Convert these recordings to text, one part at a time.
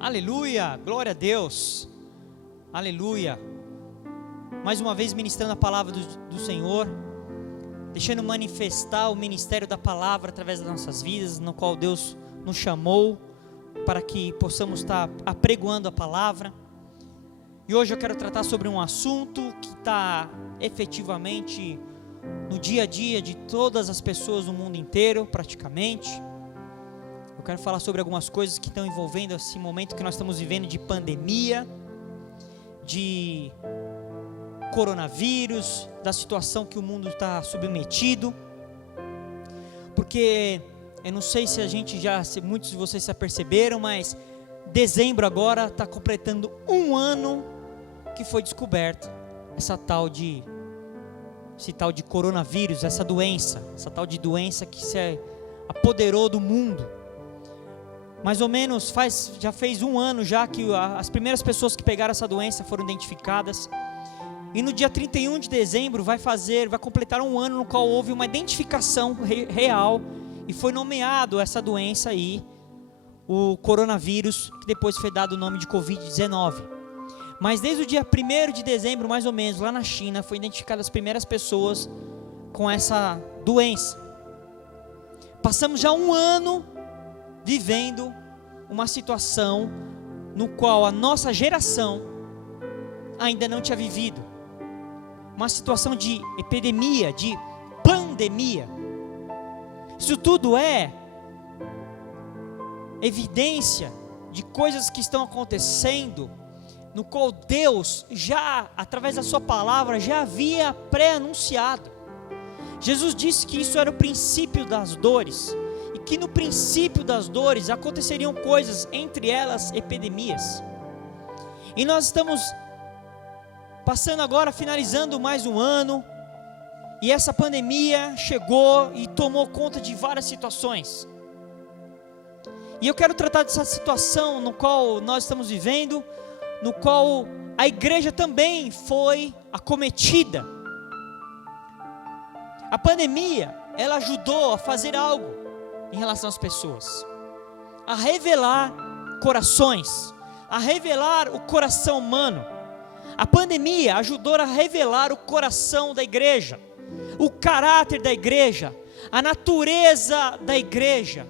Aleluia, glória a Deus, aleluia. Mais uma vez ministrando a palavra do Senhor, deixando manifestar o ministério da palavra através das nossas vidas, no qual Deus nos chamou para que possamos estar apregoando a palavra. E hoje eu quero tratar sobre um assunto que está efetivamente no dia a dia de todas as pessoas no mundo inteiro, praticamente. Eu quero falar sobre algumas coisas que estão envolvendo esse momento que nós estamos vivendo de pandemia, de coronavírus, da situação que o mundo está submetido. Porque eu não sei se se muitos de vocês já perceberam, mas dezembro agora está completando um ano que foi descoberto esse tal de coronavírus, essa tal de doença que se apoderou do mundo. Mais ou menos já fez um ano já que as primeiras pessoas que pegaram essa doença foram identificadas. E no dia 31 de dezembro vai completar um ano no qual houve uma identificação real e foi nomeado essa doença aí, o coronavírus, que depois foi dado o nome de Covid-19. Mas desde o dia 1º de dezembro, mais ou menos, lá na China, foi identificadas as primeiras pessoas com essa doença. Passamos já um ano vivendo uma situação no qual a nossa geração ainda não tinha vivido. Uma situação de epidemia, de pandemia. Isso tudo é evidência de coisas que estão acontecendo, no qual Deus já, através da sua palavra, já havia pré-anunciado. Jesus disse que isso era o princípio das dores, e que no princípio das dores aconteceriam coisas, entre elas epidemias. E nós estamos passando agora, finalizando mais um ano, e essa pandemia chegou e tomou conta de várias situações. E eu quero tratar dessa situação no qual nós estamos vivendo, no qual a igreja também foi acometida. A pandemia, ela ajudou a fazer algo em relação às pessoas, a revelar corações, a revelar o coração humano. A pandemia ajudou a revelar o coração da igreja, o caráter da igreja, a natureza da igreja,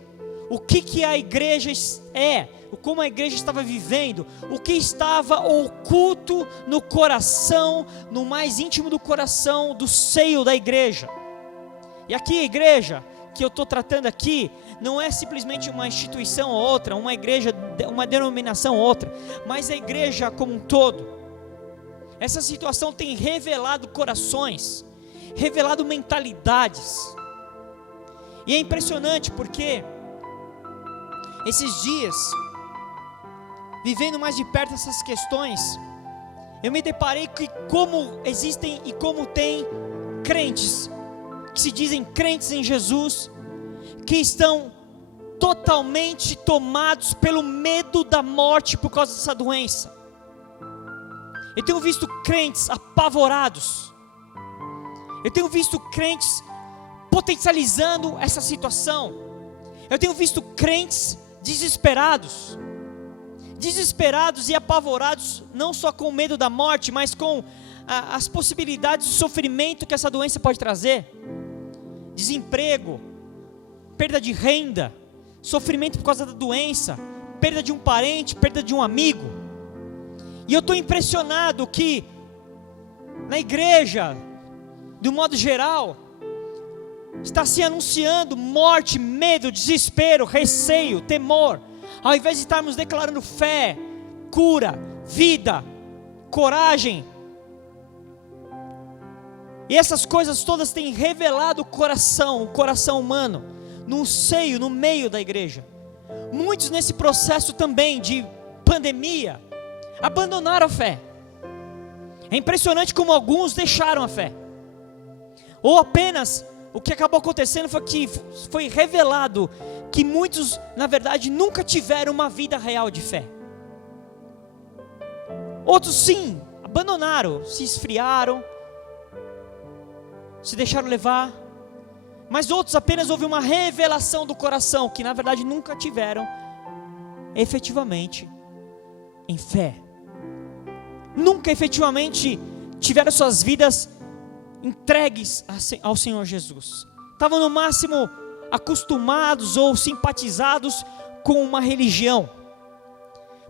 o que a igreja é, como a igreja estava vivendo, o que estava oculto no coração, no mais íntimo do coração, do seio da igreja. E aqui a igreja que eu estou tratando aqui, não é simplesmente uma instituição ou outra, uma igreja, uma denominação ou outra, mas a igreja como um todo. Essa situação tem revelado corações, revelado mentalidades, e é impressionante porque esses dias, vivendo mais de perto essas questões, eu me deparei que como existem e como tem crentes que se dizem crentes em Jesus, que estão totalmente tomados pelo medo da morte por causa dessa doença. Eu tenho visto crentes apavorados, eu tenho visto crentes potencializando essa situação, eu tenho visto crentes desesperados e apavorados, não só com o medo da morte, mas com as possibilidades de sofrimento que essa doença pode trazer. Desemprego, perda de renda, sofrimento por causa da doença, perda de um parente, perda de um amigo. E eu estou impressionado que na igreja, de um modo geral, está se anunciando morte, medo, desespero, receio, temor, ao invés de estarmos declarando fé, cura, vida, coragem. E essas coisas todas têm revelado o coração humano, no seio, no meio da igreja. Muitos nesse processo também de pandemia, abandonaram a fé. É impressionante como alguns deixaram a fé. Ou apenas, o que acabou acontecendo foi que foi revelado que muitos, na verdade, nunca tiveram uma vida real de fé. Outros sim, abandonaram, se esfriaram, se deixaram levar. Mas outros apenas houve uma revelação do coração, que na verdade nunca tiveram efetivamente em fé. Nunca efetivamente tiveram suas vidas entregues ao Senhor Jesus. Estavam no máximo acostumados ou simpatizados com uma religião.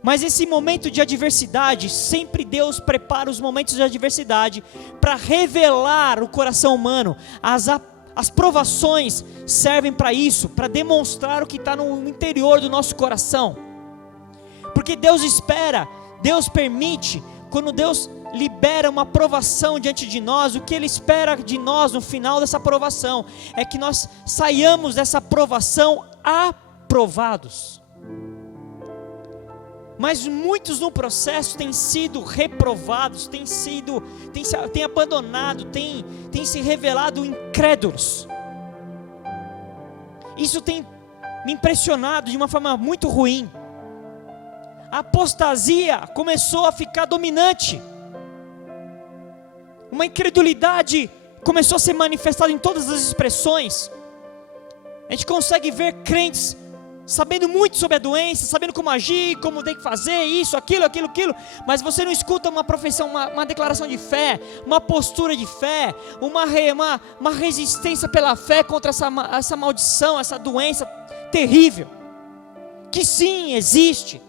Mas esse momento de adversidade, sempre Deus prepara os momentos de adversidade para revelar o coração humano. As provações servem para isso, para demonstrar o que está no interior do nosso coração. Porque Deus espera, Deus permite, quando Deus libera uma provação diante de nós, o que Ele espera de nós no final dessa provação é que nós saiamos dessa provação aprovados. Mas muitos no processo têm sido reprovados, têm abandonado, têm se revelado incrédulos. Isso tem me impressionado de uma forma muito ruim. A apostasia começou a ficar dominante. Uma incredulidade começou a ser manifestada em todas as expressões. A gente consegue ver crentes sabendo muito sobre a doença, sabendo como agir, como tem que fazer, isso, aquilo, mas você não escuta uma profissão, uma declaração de fé, uma postura de fé, uma resistência pela fé contra essa maldição, essa doença terrível, que sim, existe,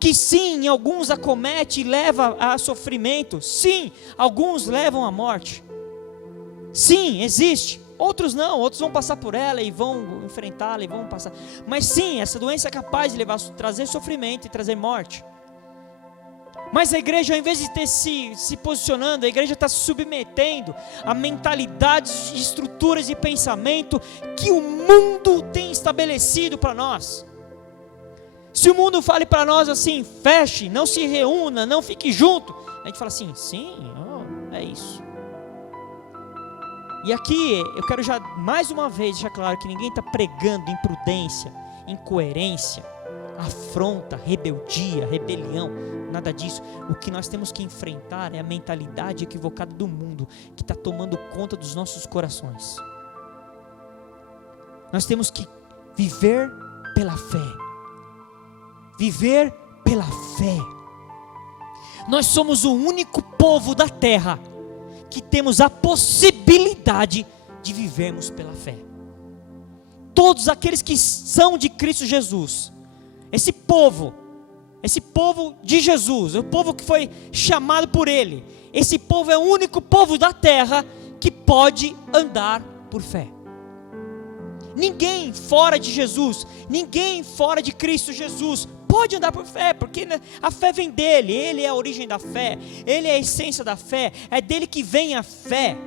que sim, alguns acomete e leva a sofrimento, sim, alguns levam à morte, sim, existe. Outros não, outros vão passar por ela e vão enfrentá-la e vão passar. Mas sim, essa doença é capaz de trazer sofrimento e trazer morte. Mas a igreja, ao invés de ter se posicionando, a igreja está se submetendo a mentalidades, estruturas de pensamento que o mundo tem estabelecido para nós. Se o mundo fale para nós assim, feche, não se reúna, não fique junto, a gente fala assim, sim, é isso. E aqui eu quero já mais uma vez deixar claro que ninguém está pregando imprudência, incoerência, afronta, rebeldia, rebelião, nada disso. O que nós temos que enfrentar é a mentalidade equivocada do mundo que está tomando conta dos nossos corações. Nós temos que viver pela fé. Viver pela fé. Nós somos o único povo da terra que temos a possibilidade de vivermos pela fé. Todos aqueles que são de Cristo Jesus, esse povo de Jesus, o povo que foi chamado por Ele, esse povo é o único povo da terra que pode andar por fé. Ninguém fora de Jesus, ninguém fora de Cristo Jesus pode andar por fé, porque a fé vem dele, ele é a origem da fé, ele é a essência da fé, é dele que vem a fé.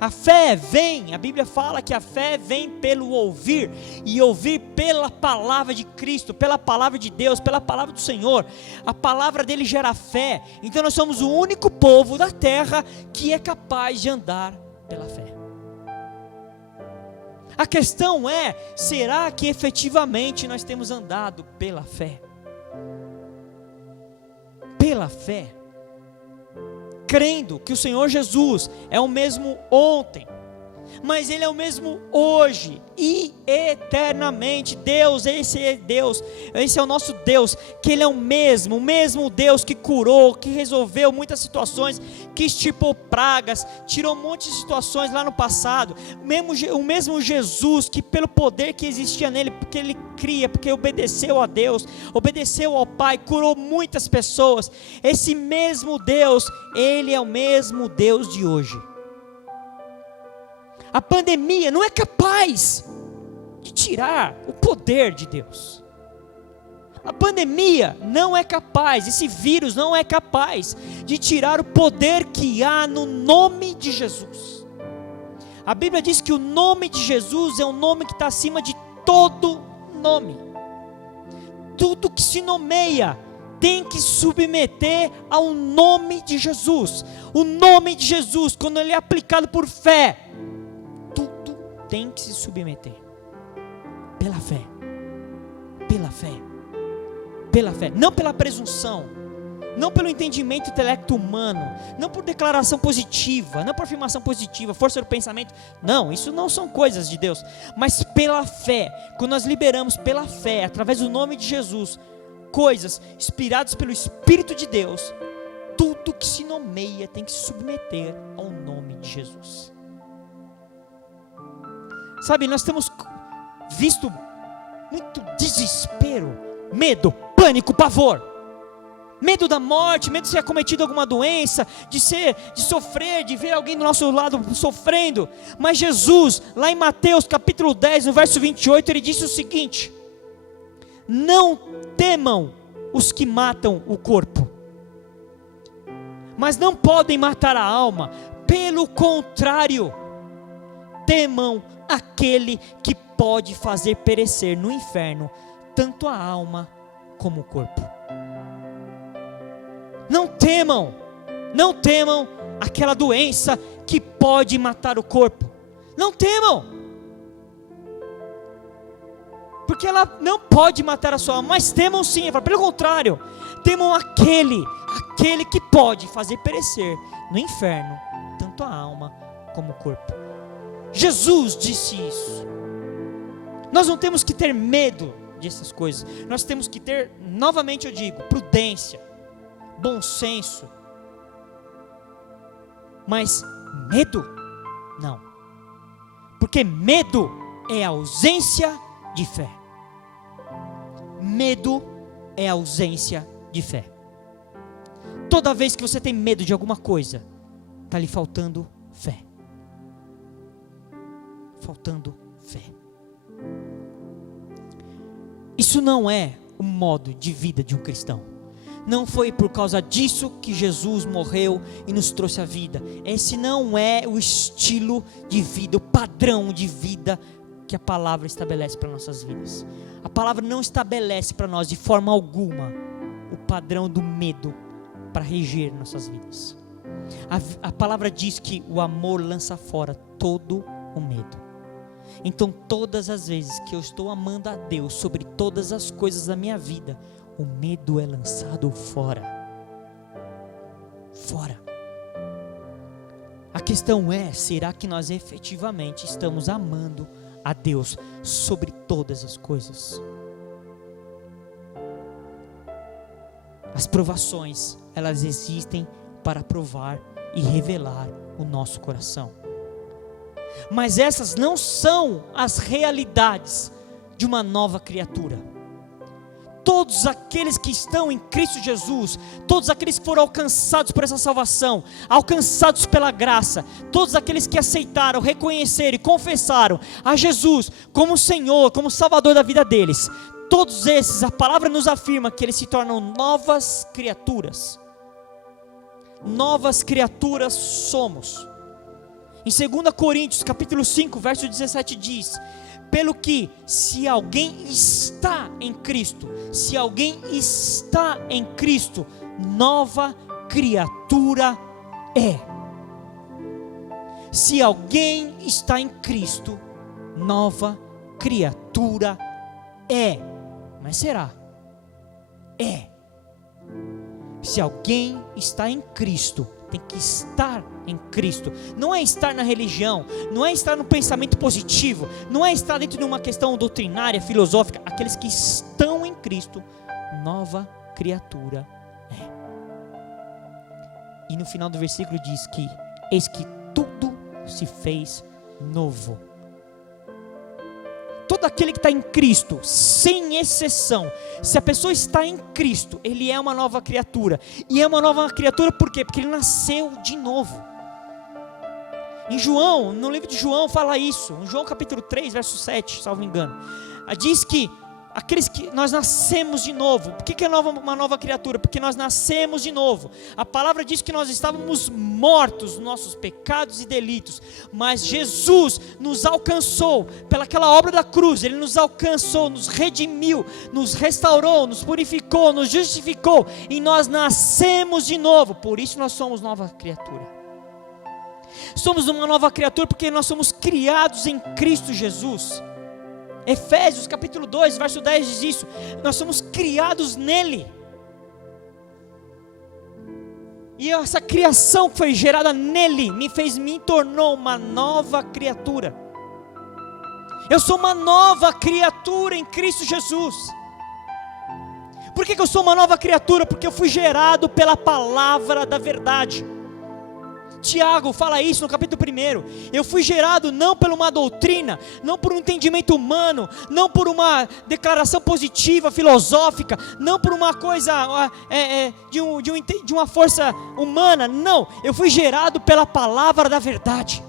A fé vem, a Bíblia fala que a fé vem pelo ouvir, e ouvir pela palavra de Cristo, pela palavra de Deus, pela palavra do Senhor. A palavra dele gera fé. Então nós somos o único povo da terra que é capaz de andar pela fé. A questão é, será que efetivamente nós temos andado pela fé? Pela fé, crendo que o Senhor Jesus é o mesmo ontem, mas Ele é o mesmo hoje e eternamente. Deus, esse é o nosso Deus, que Ele é o mesmo Deus que curou, que resolveu muitas situações, que estipou pragas, tirou um monte de situações lá no passado, o mesmo Jesus que pelo poder que existia nele, porque Ele cria, porque obedeceu a Deus, obedeceu ao Pai, curou muitas pessoas. Esse mesmo Deus, Ele é o mesmo Deus de hoje. A pandemia não é capaz de tirar o poder de Deus. A pandemia não é capaz, esse vírus não é capaz de tirar o poder que há no nome de Jesus. A Bíblia diz que o nome de Jesus é um nome que está acima de todo nome. Tudo que se nomeia tem que submeter ao nome de Jesus. O nome de Jesus, quando ele é aplicado por fé, tem que se submeter pela fé, não pela presunção, não pelo entendimento intelecto humano, não por declaração positiva, não por afirmação positiva, força do pensamento, não, isso não são coisas de Deus, mas pela fé. Quando nós liberamos pela fé, através do nome de Jesus, coisas inspiradas pelo Espírito de Deus, tudo que se nomeia tem que se submeter ao nome de Jesus. Sabe, nós temos visto muito desespero, medo, pânico, pavor. Medo da morte, medo de ser acometido alguma doença, de sofrer, de ver alguém do nosso lado sofrendo. Mas Jesus, lá em Mateus capítulo 10, no verso 28, ele disse o seguinte: não temam os que matam o corpo, mas não podem matar a alma. Pelo contrário, temam aquele que pode fazer perecer no inferno tanto a alma como o corpo. Não temam aquela doença que pode matar o corpo. Não temam, porque ela não pode matar a sua alma, mas temam sim. Pelo contrário, temam aquele que pode fazer perecer no inferno tanto a alma como o corpo. Jesus disse isso. Nós não temos que ter medo dessas coisas. Nós temos que ter, novamente eu digo, prudência, bom senso. Mas medo, não. Porque medo é ausência de fé. Medo é ausência de fé. Toda vez que você tem medo de alguma coisa, está lhe faltando fé. Faltando fé. Isso não é o modo de vida de um cristão. Não foi por causa disso que Jesus morreu e nos trouxe a vida. Esse não é o estilo de vida, o padrão de vida que a palavra estabelece para nossas vidas. A palavra não estabelece para nós de forma alguma o padrão do medo para reger nossas vidas. A palavra diz que o amor lança fora todo o medo. Então todas as vezes que eu estou amando a Deus sobre todas as coisas da minha vida, o medo é lançado fora. Fora. A questão é, será que nós efetivamente estamos amando a Deus sobre todas as coisas? As provações, elas existem para provar e revelar o nosso coração. Mas essas não são as realidades de uma nova criatura. Todos aqueles que estão em Cristo Jesus, todos aqueles que foram alcançados por essa salvação, alcançados pela graça, todos aqueles que aceitaram, reconheceram e confessaram a Jesus como Senhor, como Salvador da vida deles, todos esses, a palavra nos afirma que eles se tornam novas criaturas. Novas criaturas somos. Em 2 Coríntios capítulo 5, verso 17 diz: pelo que, se alguém está em Cristo, nova criatura é. Se alguém está em Cristo, nova criatura é. Mas será? É. Se alguém está em Cristo, tem que estar em Cristo. Não é estar na religião, não é estar no pensamento positivo, não é estar dentro de uma questão doutrinária, filosófica. Aqueles que estão em Cristo, nova criatura é. E no final do versículo diz que eis que tudo se fez novo. Todo aquele que está em Cristo, sem exceção, se a pessoa está em Cristo, ele é uma nova criatura. E é uma nova criatura por quê? Porque ele nasceu de novo. Em João, no livro de João fala isso, em João capítulo 3, verso 7, salvo engano, diz que aqueles que nós nascemos de novo. Por que é uma nova criatura? Porque nós nascemos de novo. A palavra diz que nós estávamos mortos nos nossos pecados e delitos, mas Jesus nos alcançou pelaquela obra da cruz. Ele nos alcançou, nos redimiu, nos restaurou, nos purificou, nos justificou, e nós nascemos de novo. Por isso nós somos nova criatura. Somos uma nova criatura porque nós somos criados em Cristo Jesus. Efésios capítulo 2, verso 10 diz isso. Nós somos criados nele. E essa criação que foi gerada nele me tornou uma nova criatura. Eu sou uma nova criatura em Cristo Jesus. Por que eu sou uma nova criatura? Porque eu fui gerado pela palavra da verdade. Tiago fala isso no capítulo 1. Eu fui gerado não por uma doutrina, não por um entendimento humano, não por uma declaração positiva, filosófica, não por uma coisa de uma força humana. Não, eu fui gerado pela palavra da verdade.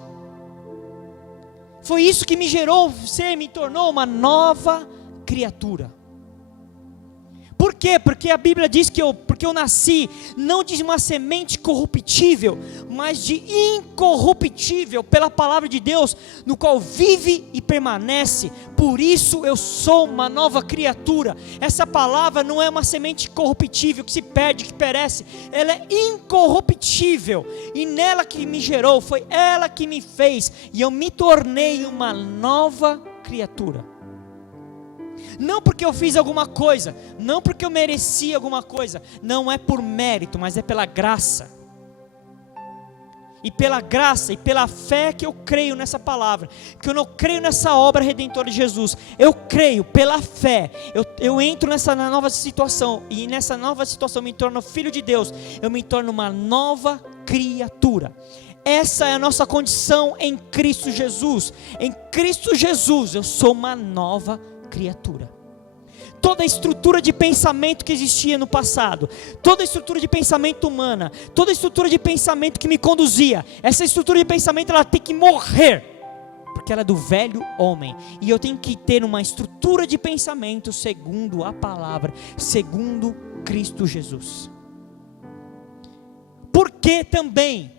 Foi isso que me gerou me tornou uma nova criatura. Por quê? Porque a Bíblia diz porque eu nasci não de uma semente corruptível, mas de incorruptível, pela palavra de Deus, no qual vive e permanece. Por isso eu sou uma nova criatura. Essa palavra não é uma semente corruptível, que se perde, que perece. Ela é incorruptível, e nela que me gerou, foi ela que me fez, e eu me tornei uma nova criatura. Não porque eu fiz alguma coisa, não porque eu mereci alguma coisa, não é por mérito, mas é pela graça. E pela graça e pela fé que eu creio nessa palavra, que eu não creio nessa obra redentora de Jesus, eu creio pela fé, eu entro nessa nova situação, e nessa nova situação eu me torno filho de Deus, eu me torno uma nova criatura. Essa é a nossa condição em Cristo Jesus. Em Cristo Jesus eu sou uma nova criatura. Toda a estrutura de pensamento que existia no passado, toda a estrutura de pensamento humana, toda a estrutura de pensamento que me conduzia, essa estrutura de pensamento ela tem que morrer, porque ela é do velho homem, e eu tenho que ter uma estrutura de pensamento segundo a palavra, segundo Cristo Jesus. Por que também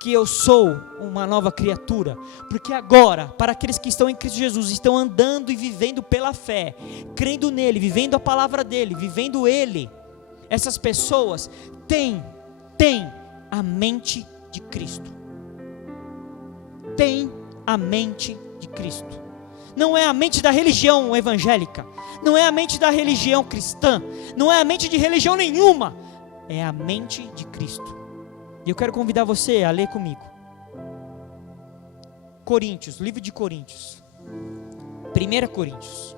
que eu sou uma nova criatura? Porque agora, para aqueles que estão em Cristo Jesus, estão andando e vivendo pela fé, crendo nele, vivendo a palavra dele, vivendo ele, essas pessoas têm a mente de Cristo. Tem a mente de Cristo. Não é a mente da religião evangélica, não é a mente da religião cristã, não é a mente de religião nenhuma, é a mente de Cristo. E eu quero convidar você a ler comigo Coríntios, livro de Coríntios, 1 Coríntios,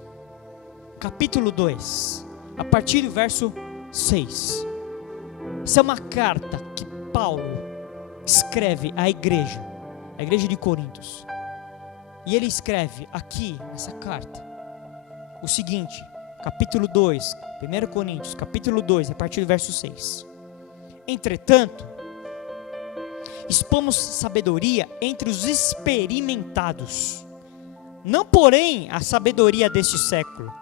capítulo 2, a partir do verso 6. Essa é uma carta que Paulo escreve à igreja de Coríntios. E ele escreve aqui nessa carta o seguinte, capítulo 2, 1 Coríntios, capítulo 2, a partir do verso 6. Entretanto, expomos sabedoria entre os experimentados, não porém a sabedoria deste século,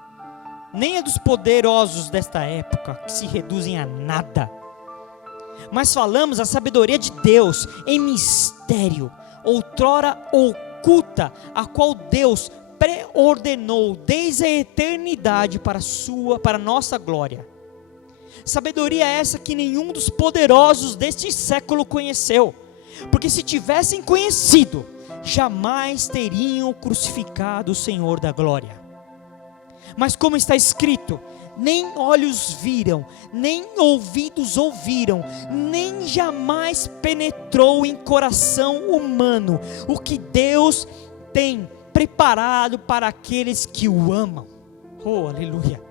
nem a dos poderosos desta época, que se reduzem a nada, mas falamos a sabedoria de Deus em mistério, outrora oculta, a qual Deus preordenou desde a eternidade para nossa glória. Sabedoria essa que nenhum dos poderosos deste século conheceu, porque se tivessem conhecido, jamais teriam crucificado o Senhor da glória. Mas como está escrito, nem olhos viram, nem ouvidos ouviram, nem jamais penetrou em coração humano o que Deus tem preparado para aqueles que o amam. Oh, aleluia!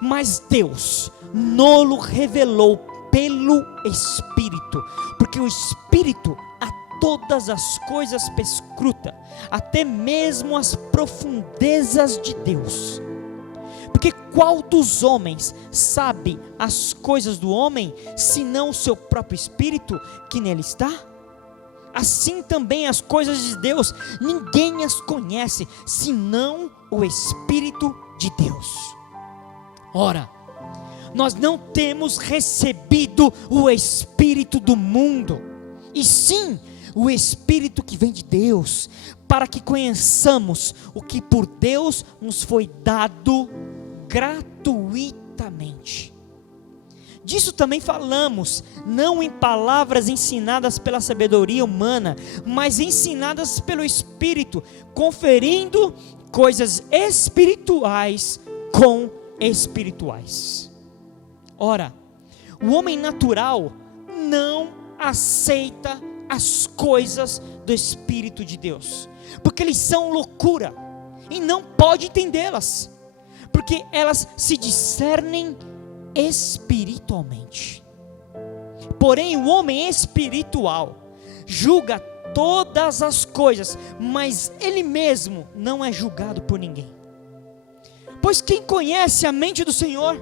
Mas Deus nolo revelou pelo Espírito, porque o Espírito a todas as coisas perscruta, até mesmo as profundezas de Deus. Porque qual dos homens sabe as coisas do homem, senão o seu próprio Espírito que nele está? Assim também as coisas de Deus, ninguém as conhece, senão o Espírito de Deus. Ora, nós não temos recebido o Espírito do mundo, e sim o Espírito que vem de Deus, para que conheçamos o que por Deus nos foi dado gratuitamente. Disso também falamos, não em palavras ensinadas pela sabedoria humana, mas ensinadas pelo Espírito, conferindo coisas espirituais com espirituais. Ora, o homem natural não aceita as coisas do Espírito de Deus, porque eles são loucura, e não pode entendê-las, porque elas se discernem espiritualmente. Porém, o homem espiritual julga todas as coisas, mas ele mesmo não é julgado por ninguém. Pois quem conhece a mente do Senhor,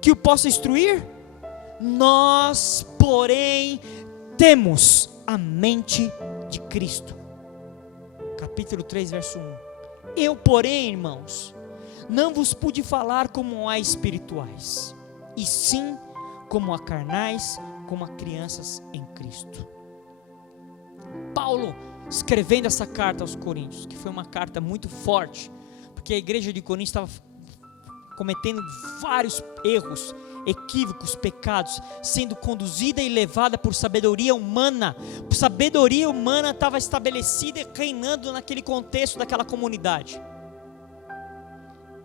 que o possa instruir? Nós, porém, temos a mente de Cristo. Capítulo 3, verso 1. Eu, porém, irmãos, não vos pude falar como a espirituais, e sim como a carnais, como a crianças em Cristo. Paulo, escrevendo essa carta aos Coríntios, que foi uma carta muito forte, porque a igreja de Corinto estava cometendo vários erros, equívocos, pecados, sendo conduzida e levada por sabedoria humana. Sabedoria humana estava estabelecida e reinando naquele contexto daquela comunidade.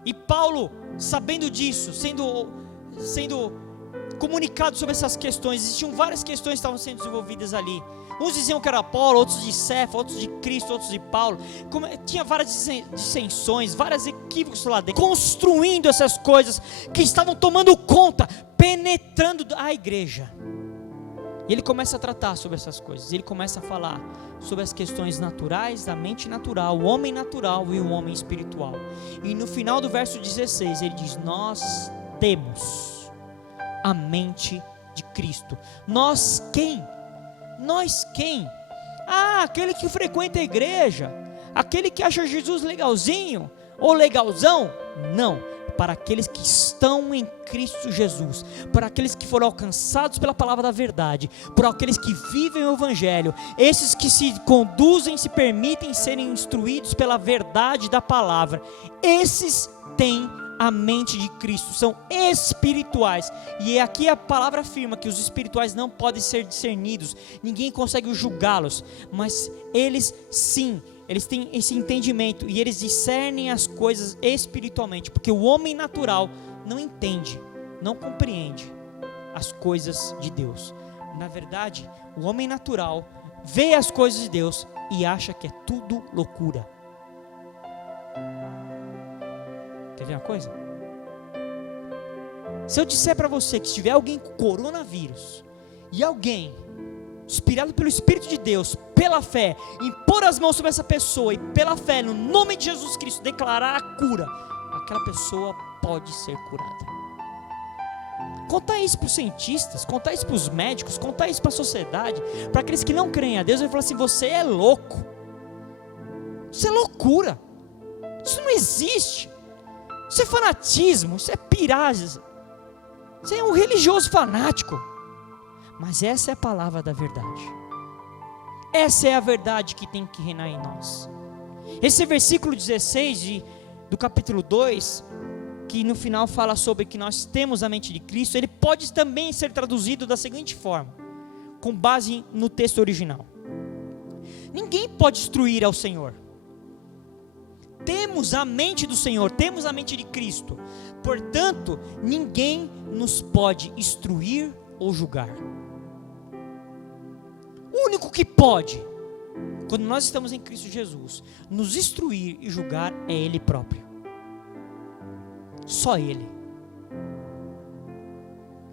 E Paulo, sabendo disso, sendo comunicado sobre essas questões, existiam várias questões que estavam sendo desenvolvidas ali. Uns diziam que era Apolo, outros de Cefas, outros de Cristo, outros de Paulo. Tinha várias dissensões, vários equívocos lá dentro, construindo essas coisas que estavam tomando conta, penetrando a igreja. E ele começa a tratar sobre essas coisas, ele começa a falar sobre as questões naturais, da mente natural, o homem natural e o homem espiritual. E no final do verso 16 ele diz: nós temos a mente de Cristo. Nós quem? Nós quem? Aquele que frequenta a igreja, aquele que acha Jesus legalzinho ou legalzão? Não, para aqueles que estão em Cristo Jesus, para aqueles que foram alcançados pela palavra da verdade, para aqueles que vivem o evangelho, esses que se conduzem, se permitem serem instruídos pela verdade da palavra, esses têm a mente de Cristo, são espirituais. E aqui a palavra afirma que os espirituais não podem ser discernidos, ninguém consegue julgá-los, mas eles sim, eles têm esse entendimento e eles discernem as coisas espiritualmente, porque o homem natural não entende, não compreende as coisas de Deus. Na verdade, o homem natural vê as coisas de Deus e acha que é tudo loucura. Quer ver uma coisa? Se eu disser para você que se tiver alguém com coronavírus e alguém inspirado pelo Espírito de Deus, pela fé, impor as mãos sobre essa pessoa e pela fé, no nome de Jesus Cristo, declarar a cura, aquela pessoa pode ser curada. Contar isso para os cientistas, contar isso para os médicos, contar isso para a sociedade, para aqueles que não creem a Deus, ele fala assim: você é louco, isso é loucura, isso não existe. Isso é fanatismo, isso é piragem, isso é um religioso fanático. Mas essa é a palavra da verdade. Essa é a verdade que tem que reinar em nós. Esse versículo 16 do capítulo 2, que no final fala sobre que nós temos a mente de Cristo, ele pode também ser traduzido da seguinte forma, com base no texto original: ninguém pode instruir ao Senhor. Temos a mente do Senhor, temos a mente de Cristo, portanto, ninguém nos pode instruir ou julgar. O único que pode, quando nós estamos em Cristo Jesus, nos instruir e julgar é Ele próprio. Só Ele.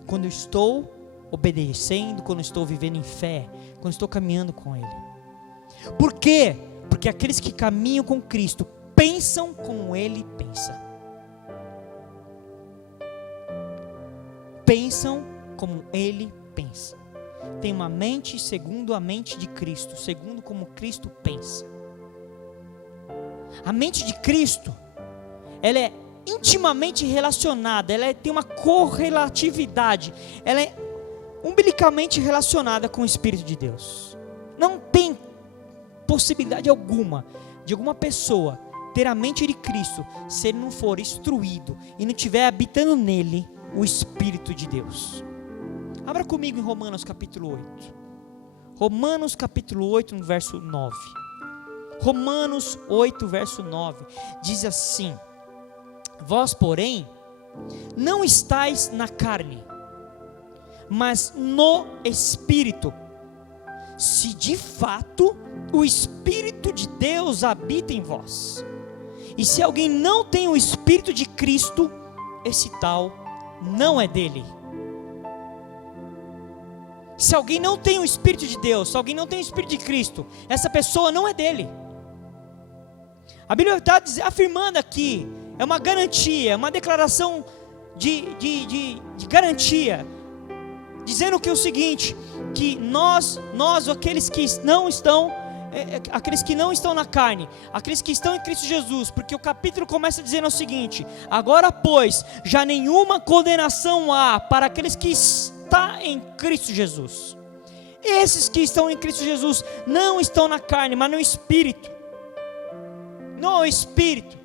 Quando eu estou obedecendo, quando eu estou vivendo em fé, quando eu estou caminhando com Ele. Por quê? Porque aqueles que caminham com Cristo pensam como Ele pensa. Pensam como Ele pensa. Tem uma mente segundo a mente de Cristo, segundo como Cristo pensa. A mente de Cristo, ela é intimamente relacionada, ela tem uma correlatividade, ela é umbilicamente relacionada com o Espírito de Deus. Não tem possibilidade alguma de alguma pessoa ter a mente de Cristo se ele não for instruído e não tiver habitando nele o Espírito de Deus. Abra comigo em Romanos capítulo 8. Romanos capítulo 8, no verso 9. Romanos 8, verso 9. Diz assim: vós, porém, não estáis na carne, mas no Espírito, se de fato o Espírito de Deus habita em vós. E se alguém não tem o Espírito de Cristo, esse tal não é dele. Se alguém não tem o Espírito de Deus, se alguém não tem o Espírito de Cristo, essa pessoa não é dele. A Bíblia está afirmando aqui, é uma garantia, uma declaração de garantia, dizendo que é o seguinte, que nós aqueles que não estão na carne, aqueles que estão em Cristo Jesus, porque o capítulo começa dizendo o seguinte: agora pois, já nenhuma condenação há para aqueles que estão em Cristo Jesus. Esses que estão em Cristo Jesus não estão na carne, mas no Espírito. No Espírito.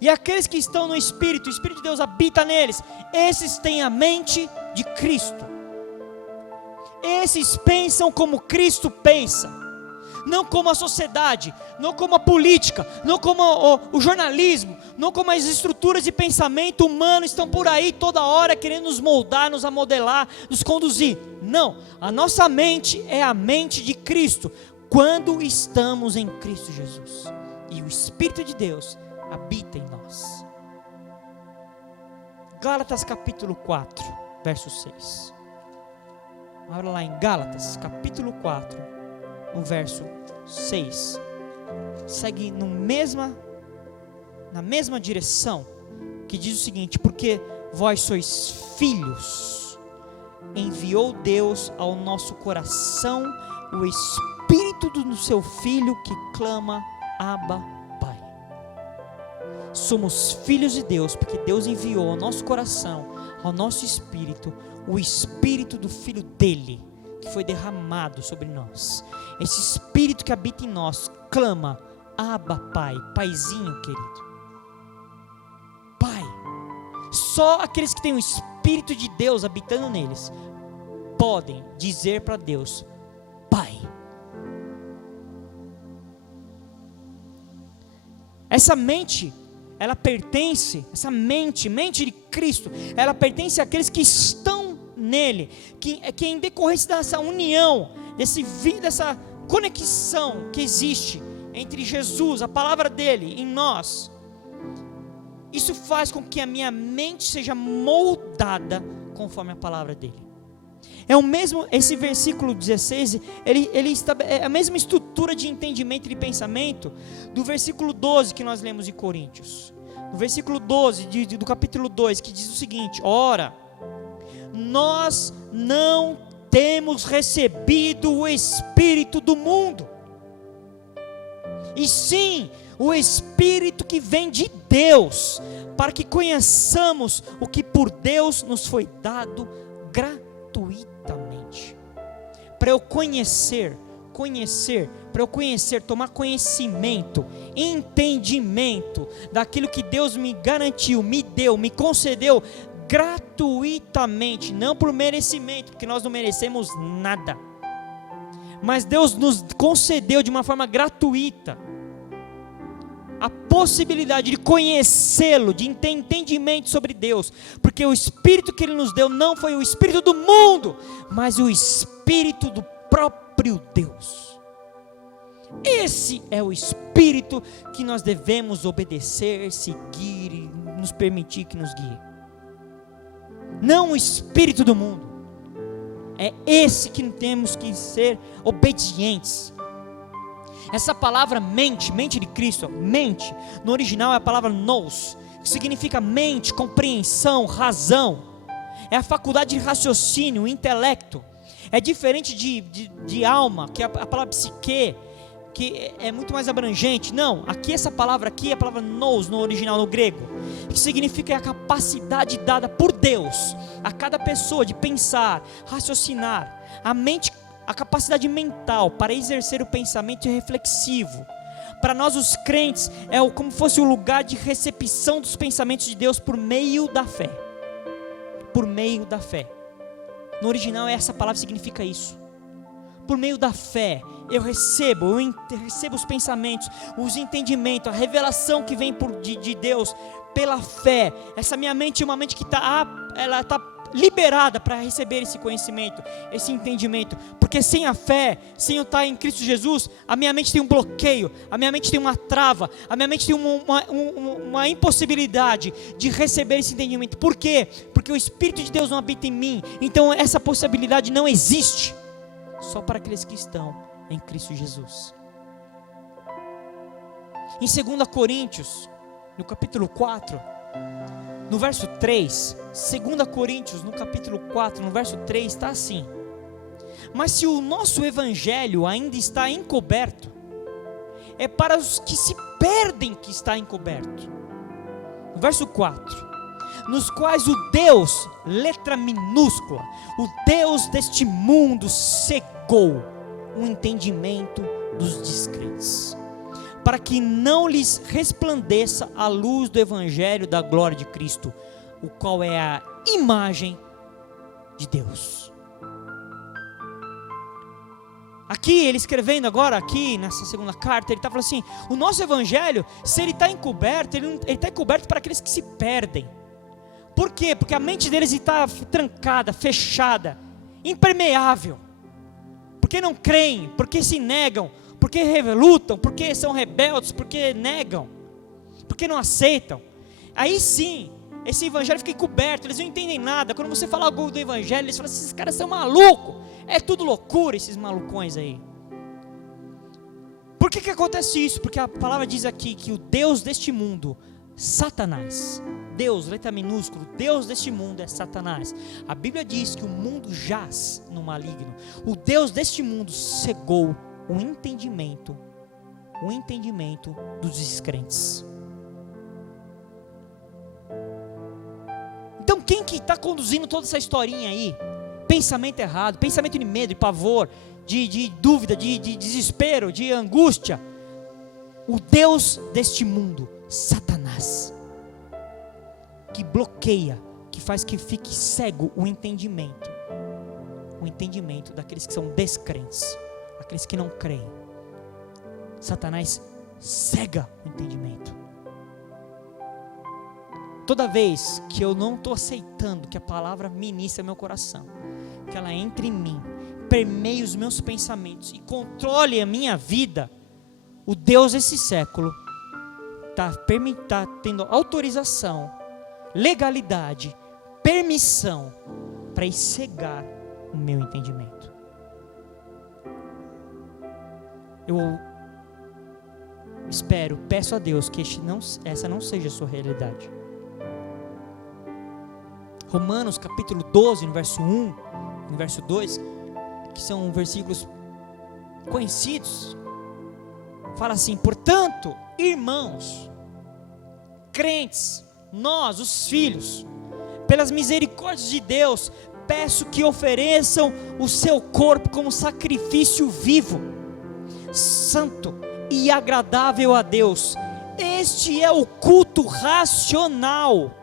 E aqueles que estão no Espírito, o Espírito de Deus habita neles, esses têm a mente de Cristo. Esses pensam como Cristo pensa, não como a sociedade, não como a política, não como o jornalismo, não como as estruturas de pensamento humano estão por aí toda hora querendo nos moldar, nos amodelar, nos conduzir. Não, a nossa mente é a mente de Cristo, quando estamos em Cristo Jesus, e o Espírito de Deus habita em nós. Gálatas capítulo 4, verso 6. Abra lá em Gálatas capítulo 4, no verso 6, segue na mesma direção, que diz o seguinte: porque vós sois filhos, enviou Deus ao nosso coração o Espírito do seu Filho que clama, Abba, Pai. Somos filhos de Deus, porque Deus enviou ao nosso coração, ao nosso espírito, o Espírito do Filho dele, que foi derramado sobre nós. Esse Espírito que habita em nós clama, Abba, Pai, Paizinho querido, Pai. Só aqueles que têm o Espírito de Deus habitando neles podem dizer para Deus, Pai. Essa mente, ela pertence, essa mente de Cristo, ela pertence àqueles que estão nele, que em decorrência dessa união, dessa conexão que existe entre Jesus, a palavra dele, em nós, isso faz com que a minha mente seja moldada conforme a palavra dele. É o mesmo, esse versículo 16, ele é a mesma estrutura de entendimento e de pensamento do versículo 12 que nós lemos em Coríntios. No versículo 12 do capítulo 2, que diz o seguinte: ora, nós não temos recebido o Espírito do mundo, e sim o Espírito que vem de Deus, para que conheçamos o que por Deus nos foi dado gratuitamente. Para eu conhecer, tomar conhecimento, entendimento daquilo que Deus me garantiu, me deu, me concedeu gratuitamente, não por merecimento, porque nós não merecemos nada, mas Deus nos concedeu de uma forma gratuita a possibilidade de conhecê-lo, de ter entendimento sobre Deus, porque o Espírito que Ele nos deu não foi o Espírito do mundo, mas o Espírito do próprio Deus. Esse é o Espírito que nós devemos obedecer, seguir e nos permitir que nos guie, não o Espírito do mundo. É esse que temos que ser obedientes. Essa palavra mente de Cristo, mente, no original é a palavra nous, que significa mente, compreensão, razão. É a faculdade de raciocínio, intelecto. É diferente de alma, que é a palavra psique, que é muito mais abrangente. Não, aqui essa palavra aqui é a palavra nous, no original, no grego, que significa a capacidade dada por Deus a cada pessoa de pensar, raciocinar. A mente, a capacidade mental para exercer o pensamento reflexivo. Para nós os crentes é como fosse o lugar de recepção dos pensamentos de Deus por meio da fé. Por meio da fé. No original essa palavra significa isso. Por meio da fé eu recebo os pensamentos, os entendimentos, a revelação que vem de Deus pela fé. Essa minha mente é uma mente que ela está liberada para receber esse conhecimento, esse entendimento, porque sem a fé, sem eu estar em Cristo Jesus, a minha mente tem um bloqueio, a minha mente tem uma trava, a minha mente tem uma impossibilidade de receber esse entendimento. Por quê? Porque o Espírito de Deus não habita em mim, então essa possibilidade não existe, só para aqueles que estão em Cristo Jesus. Em 2 Coríntios, no capítulo 4, no verso 3, 2 Coríntios, no capítulo 4, no verso 3, está assim: mas se o nosso evangelho ainda está encoberto, é para os que se perdem que está encoberto. No verso 4, nos quais o Deus, letra minúscula, o Deus deste mundo cegou o entendimento dos descrentes, para que não lhes resplandeça a luz do evangelho da glória de Cristo, o qual é a imagem de Deus. Aqui ele escrevendo agora, aqui nessa segunda carta, ele está falando assim: o nosso evangelho, se ele está encoberto, ele está encoberto para aqueles que se perdem. Por quê? Porque a mente deles está trancada, fechada, impermeável, porque não creem, porque se negam, porque relutam, porque são rebeldes, porque negam, porque não aceitam. Aí sim, esse evangelho fica encoberto, eles não entendem nada. Quando você fala algo do evangelho, eles falam assim: esses caras são malucos, é tudo loucura esses malucões aí. Por que acontece isso? Porque a palavra diz aqui que o Deus deste mundo, Satanás, Deus, letra minúscula, Deus deste mundo é Satanás. A Bíblia diz que o mundo jaz no maligno. O Deus deste mundo cegou o entendimento dos descrentes. Então quem que está conduzindo toda essa historinha aí? Pensamento errado, pensamento de medo, de pavor, de dúvida, de desespero, de angústia. O Deus deste mundo, Satanás, que bloqueia, que faz que fique cego o entendimento daqueles que são descrentes, aqueles que não creem. Satanás cega o entendimento. Toda vez que eu não estou aceitando que a palavra ministra meu coração, que ela entre em mim, permeie os meus pensamentos e controle a minha vida, o Deus desse século está tendo autorização, legalidade, permissão para ir cegar o meu entendimento. Eu espero, peço a Deus que essa não seja a sua realidade. Romanos capítulo 12, no verso 1, no verso 2, que são versículos conhecidos, fala assim: portanto, irmãos, crentes, nós, os filhos, pelas misericórdias de Deus, peço que ofereçam o seu corpo como sacrifício vivo, santo e agradável a Deus. Este é o culto racional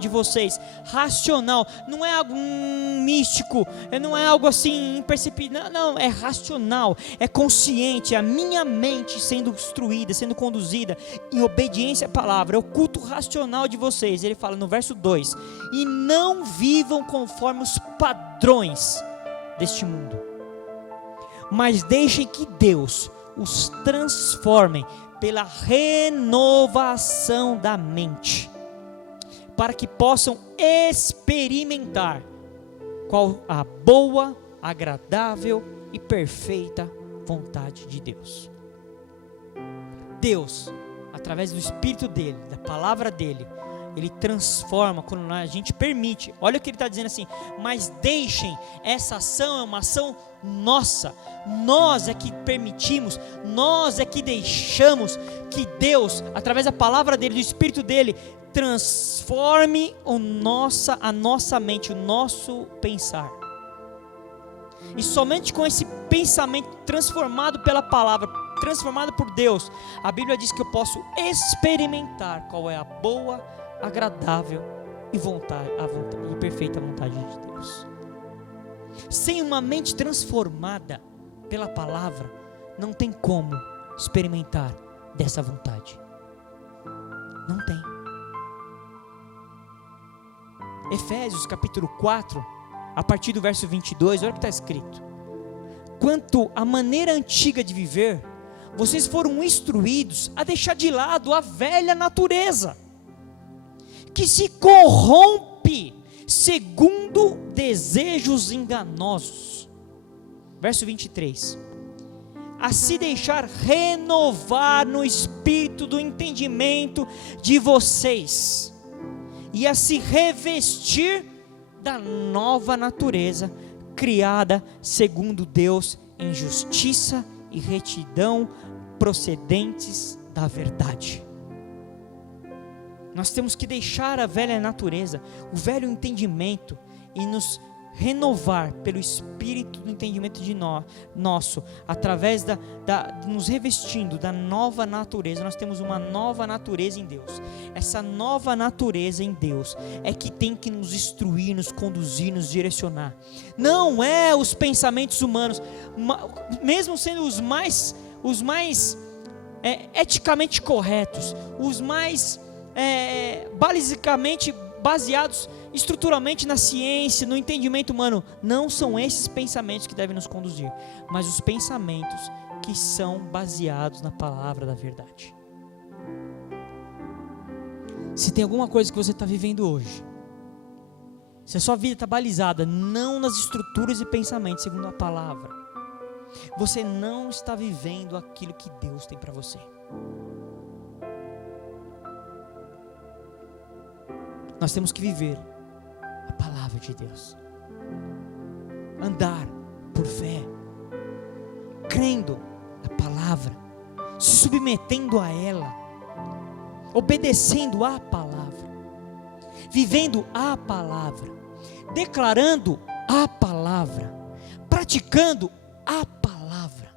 de vocês. Racional, não é algo místico, não é algo assim imperceptível, não, é racional, é consciente, é a minha mente sendo instruída, sendo conduzida em obediência à palavra. É o culto racional de vocês. Ele fala no verso 2: e não vivam conforme os padrões deste mundo, mas deixem que Deus os transforme pela renovação da mente, para que possam experimentar qual a boa, agradável e perfeita vontade de Deus. Deus, através do Espírito dele, da palavra dele, ele transforma quando a gente permite. Olha o que ele está dizendo assim: mas deixem, essa ação é uma ação nossa, nós é que permitimos, nós é que deixamos que Deus, através da palavra dele, do Espírito dele, transforme a nossa mente, o nosso pensar. E somente com esse pensamento transformado pela palavra, transformado por Deus, a Bíblia diz que eu posso experimentar qual é a boa, agradável e perfeita vontade de Deus. Sem uma mente transformada pela palavra, não tem como experimentar dessa vontade. Não tem. Efésios capítulo 4, a partir do verso 22, olha o que está escrito: quanto à maneira antiga de viver, vocês foram instruídos a deixar de lado a velha natureza, que se corrompe segundo desejos enganosos. Verso 23: a se deixar renovar no espírito do entendimento de vocês, e a se revestir da nova natureza, criada segundo Deus em justiça e retidão, procedentes da verdade. Nós temos que deixar a velha natureza, o velho entendimento, e nos renovar pelo espírito do entendimento de nosso, através nos revestindo da nova natureza. Nós temos uma nova natureza em Deus. Essa nova natureza em Deus é que tem que nos instruir, nos conduzir, nos direcionar. Não é os pensamentos humanos, mesmo sendo os mais eticamente corretos, os mais basicamente baseados estruturalmente na ciência, no entendimento humano. Não são esses pensamentos que devem nos conduzir, mas os pensamentos que são baseados na palavra da verdade. Se tem alguma coisa que você está vivendo hoje, se a sua vida está balizada não nas estruturas e pensamentos segundo a palavra, você não está vivendo aquilo que Deus tem para você. Nós temos que viver a palavra de Deus, andar por fé, crendo na palavra, se submetendo a ela, obedecendo a palavra, vivendo a palavra, declarando a palavra, praticando a palavra.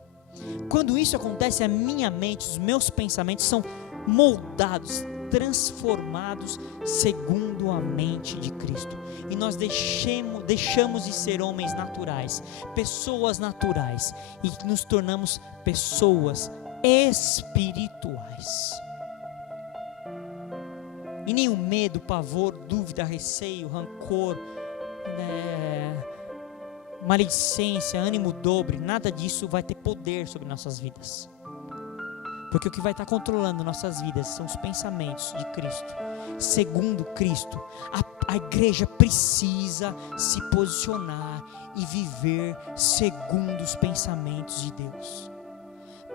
Quando isso acontece, a minha mente, os meus pensamentos são moldados, transformados segundo a mente de Cristo, e nós deixamos de ser homens naturais, pessoas naturais, e nos tornamos pessoas espirituais. E nenhum medo, pavor, dúvida, receio, rancor, maledicência, ânimo dobre, nada disso vai ter poder sobre nossas vidas. Porque o que vai estar controlando nossas vidas são os pensamentos de Cristo, segundo Cristo. A igreja precisa se posicionar e viver segundo os pensamentos de Deus.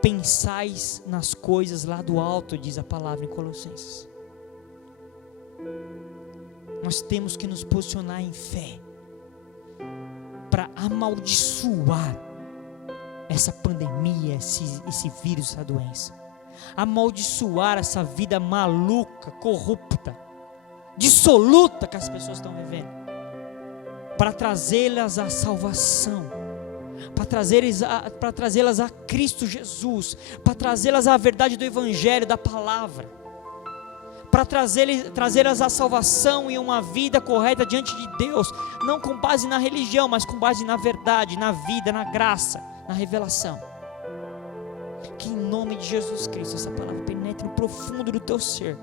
Pensais nas coisas lá do alto, diz a palavra em Colossenses. Nós temos que nos posicionar em fé para amaldiçoar essa pandemia, esse vírus, essa doença. Amaldiçoar essa vida maluca, corrupta, dissoluta que as pessoas estão vivendo, para trazê-las à salvação, para trazê-las a Cristo Jesus, para trazê-las à verdade do Evangelho, da palavra, para trazê-las à salvação e uma vida correta diante de Deus, não com base na religião, mas com base na verdade, na vida, na graça, na revelação. Que em nome de Jesus Cristo essa palavra penetre no profundo do teu ser.